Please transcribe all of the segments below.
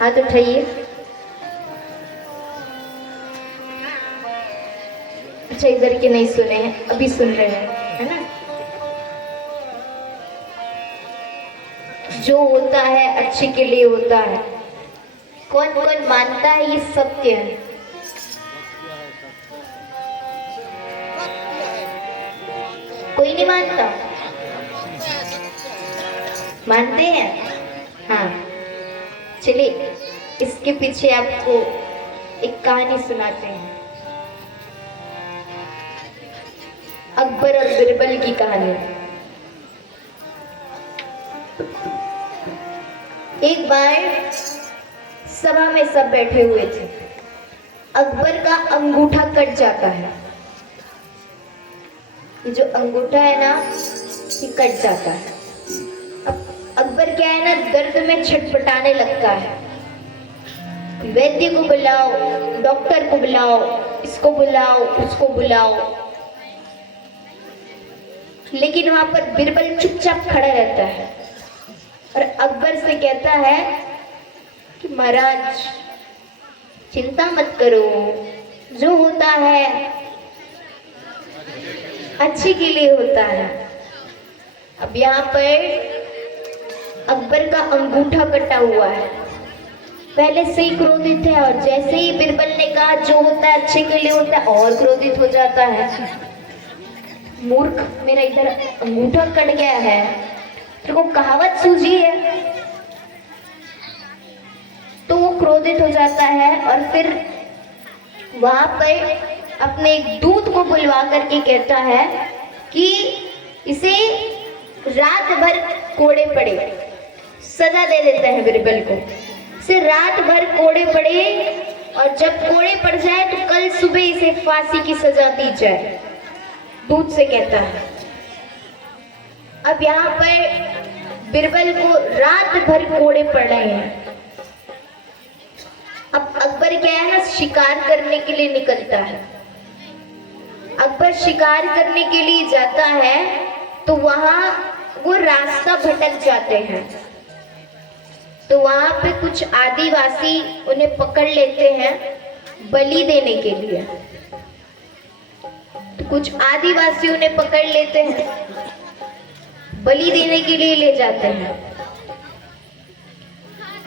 हाथ उठाइए। अच्छा, इधर के नहीं सुने हैं, अभी सुन रहे हैं, है ना। जो होता है अच्छे के लिए होता है। कौन कौन मानता है ये सत्य है? कोई नहीं मानता? मानते हैं? हाँ, चलिए इसके पीछे आपको एक कहानी सुनाते हैं। अकबर और बिरबल की कहानी। एक बार सभा में सब बैठे हुए थे। अकबर का अंगूठा कट जाता है। ये जो अंगूठा है ना, ये कट जाता है। अब अकबर क्या है ना, दर्द में छटपटाने लगता है। वैद्य को बुलाओ, डॉक्टर को बुलाओ, इसको बुलाओ, उसको बुलाओ, लेकिन वहां पर बिरबल चुपचाप खड़ा रहता है और अकबर से कहता है कि महाराज चिंता मत करो, जो होता है अच्छे के लिए होता है। अब यहाँ पर अकबर का अंगूठा कटा हुआ है। पहले से ही क्रोधित है और जैसे ही बिरबल ने कहा जो होता है अच्छे के लिए होता है, और क्रोधित हो जाता है। मूर्ख, मेरा इधर अंगूठा कट गया है, तेरे को कहावत सूझी है? तो वो क्रोधित हो जाता है और फिर वहां पर अपने एक दूत को बुलवा करके कहता है कि इसे रात भर कोड़े पड़े, सजा दे देता है बिरबल को। इसे रात भर कोड़े पड़े और जब कोड़े पड़ जाए तो कल सुबह इसे फांसी की सजा दी जाए, दूत से कहता है। अब यहाँ पर बिरबल को रात भर कोड़े पड़ रहे हैं। अब अकबर क्या है ना, शिकार करने के लिए निकलता है। अकबर शिकार करने के लिए जाता है तो वहां वो रास्ता भटक जाते हैं। तो वहां पे कुछ आदिवासी उन्हें पकड़ लेते हैं बलि देने के लिए। तो कुछ आदिवासी उन्हें पकड़ लेते हैं, बलि देने के लिए ले जाते हैं।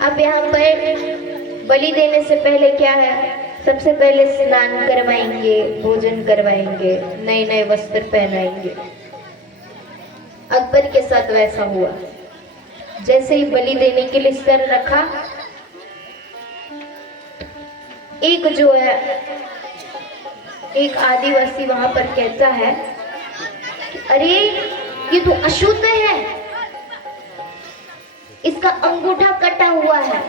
अब यहाँ पर बलि देने से पहले क्या है, सबसे पहले स्नान करवाएंगे, भोजन करवाएंगे, नए नए वस्त्र पहनाएंगे। अकबर के साथ वैसा हुआ। जैसे ही बलि देने के लिए सर रखा, एक जो है एक आदिवासी वहां पर कहता है कि अरे ये तो अशुद्ध है, इसका अंगूठा कटा हुआ है,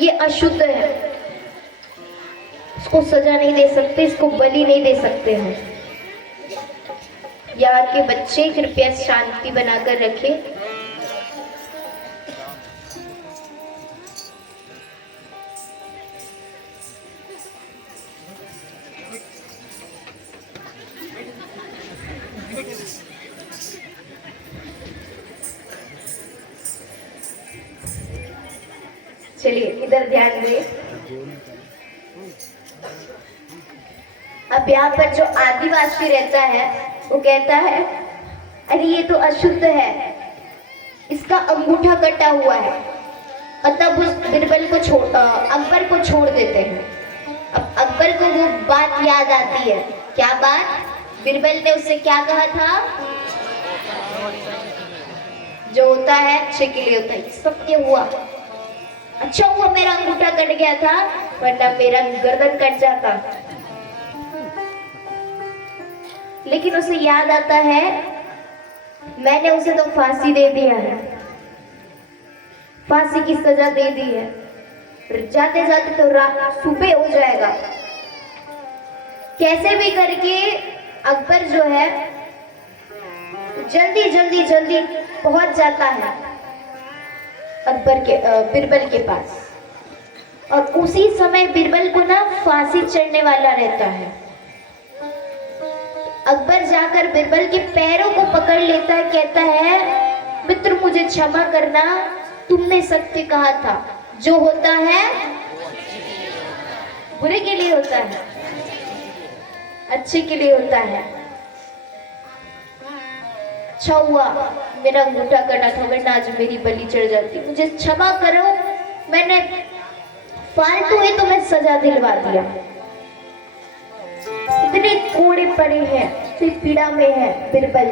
ये अशुद्ध है, इसको सजा नहीं दे सकते, इसको बलि नहीं दे सकते हैं। यहाँ के बच्चे कृपया शांति बनाकर रखें। चलिए इधर ध्यान दिए। अब यहाँ पर जो आदिवासी रहता है वो कहता है अरे ये तो अशुद्ध है, इसका अंगूठा कटा हुआ है। और तब उस बिरबल को अकबर को छोड़ देते हैं। अब अकबर को वो बात याद आती है। क्या बात? बिरबल ने उससे क्या कहा था? जो होता है अच्छे के लिए होता है। सत्य हुआ, अच्छा हुआ मेरा अंगूठा कट गया था, वरना मेरा गर्दन कट जाता। लेकिन उसे याद आता है मैंने उसे तो फांसी दे दिया है, फांसी की सजा दे दी है, जाते जाते तो रात सुबह हो जाएगा। कैसे भी करके अकबर जो है जल्दी जल्दी जल्दी पहुंच जाता है बिरबल के पास। और उसी समय बिरबल को ना फांसी चढ़ने वाला रहता है। अकबर जाकर बिरबल के पैरों को पकड़ लेता है, कहता है मित्र मुझे क्षमा करना, तुमने सत्य कहा था, जो होता है बुरे के लिए होता है, अच्छे के लिए होता है। अच्छा हुआ मेरा अंगूठा कटा था, वरना आज मेरी बलि चढ़ जाती। मुझे क्षमा करो, मैंने फालतू है तो मैं सजा दिलवा दिया। इतने कोड़े पड़े हैं, फिर पीड़ा में है बिरबल,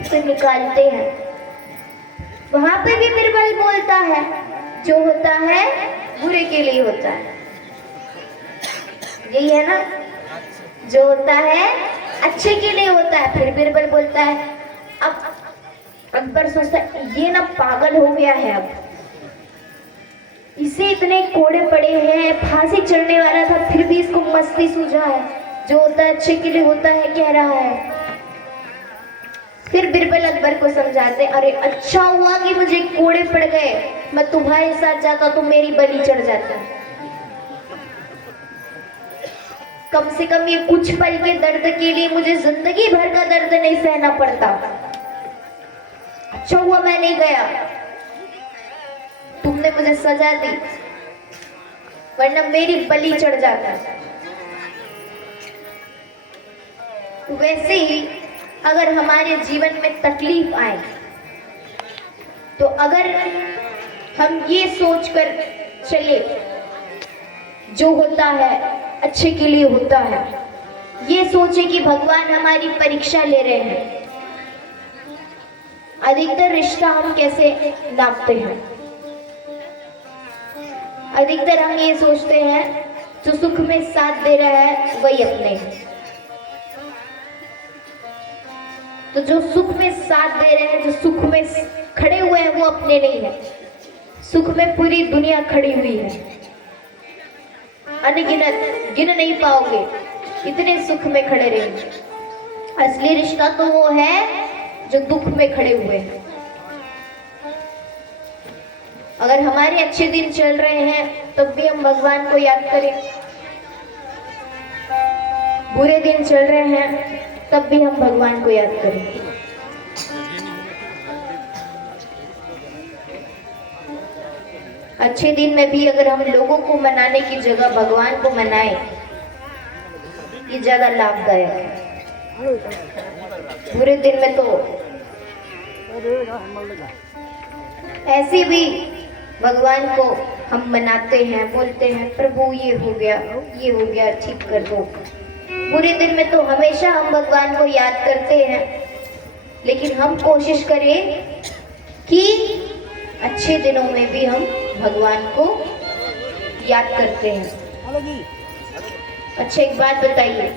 उसे निकालते हैं। वहां पे भी बिरबल बोलता है जो होता है बुरे के लिए होता है। यही है ना, जो होता है अच्छे के लिए होता है। फिर बिरबल बोलता है, अब अकबर सोचता है ये ना पागल हो गया है, अब इसे इतने कोड़े पड़े हैं, फांसी चढ़ने वाला था, फिर भी इसको मस्ती सूझा है, जो होता है अच्छे के लिए होता है कह रहा है। फिर बिरबल अकबर को समझाते, अरे अच्छा हुआ कि मुझे कोड़े पड़ गए, मैं तुम्हारे साथ जाता तो मेरी बलि चढ़ जाती। कम से कम ये कुछ पल के दर्द के लिए मुझे जिंदगी भर का दर्द नहीं सहना पड़ता। अच्छा हुआ मैं नहीं गया, तुमने मुझे सजा दी, वरना मेरी बलि चढ़ जाता। वैसे ही अगर हमारे जीवन में तकलीफ आए तो अगर हम ये सोचकर चले जो होता है अच्छे के लिए होता है, ये सोचे कि भगवान हमारी परीक्षा ले रहे हैं। अधिकतर रिश्ता हम कैसे नापते हैं? अधिकतर हम ये सोचते हैं जो सुख में साथ दे रहा है वही अपने हैं। तो जो सुख में साथ दे रहे हैं, जो सुख में खड़े हुए हैं, वो अपने नहीं है। सुख में पूरी दुनिया खड़ी हुई है, अनगिनत, गिन नहीं पाओगे, इतने सुख में खड़े रहेंगे। असली रिश्ता तो वो है जो दुख में खड़े हुए हैं। अगर हमारे अच्छे दिन चल रहे हैं तब भी हम भगवान को याद करें, बुरे दिन चल रहे हैं तब भी हम भगवान को याद करें। अच्छे दिन में भी अगर हम लोगों को मनाने की जगह भगवान को मनाएं, ये ज्यादा लाभदायक है। बुरे दिन में तो ऐसे भी भगवान को हम मनाते हैं, बोलते हैं प्रभु ये हो गया ठीक कर दो। बुरे दिन में तो हमेशा हम भगवान को याद करते हैं, लेकिन हम कोशिश करें कि अच्छे दिनों में भी हम भगवान को याद करते हैं। अच्छा एक बात बताइए,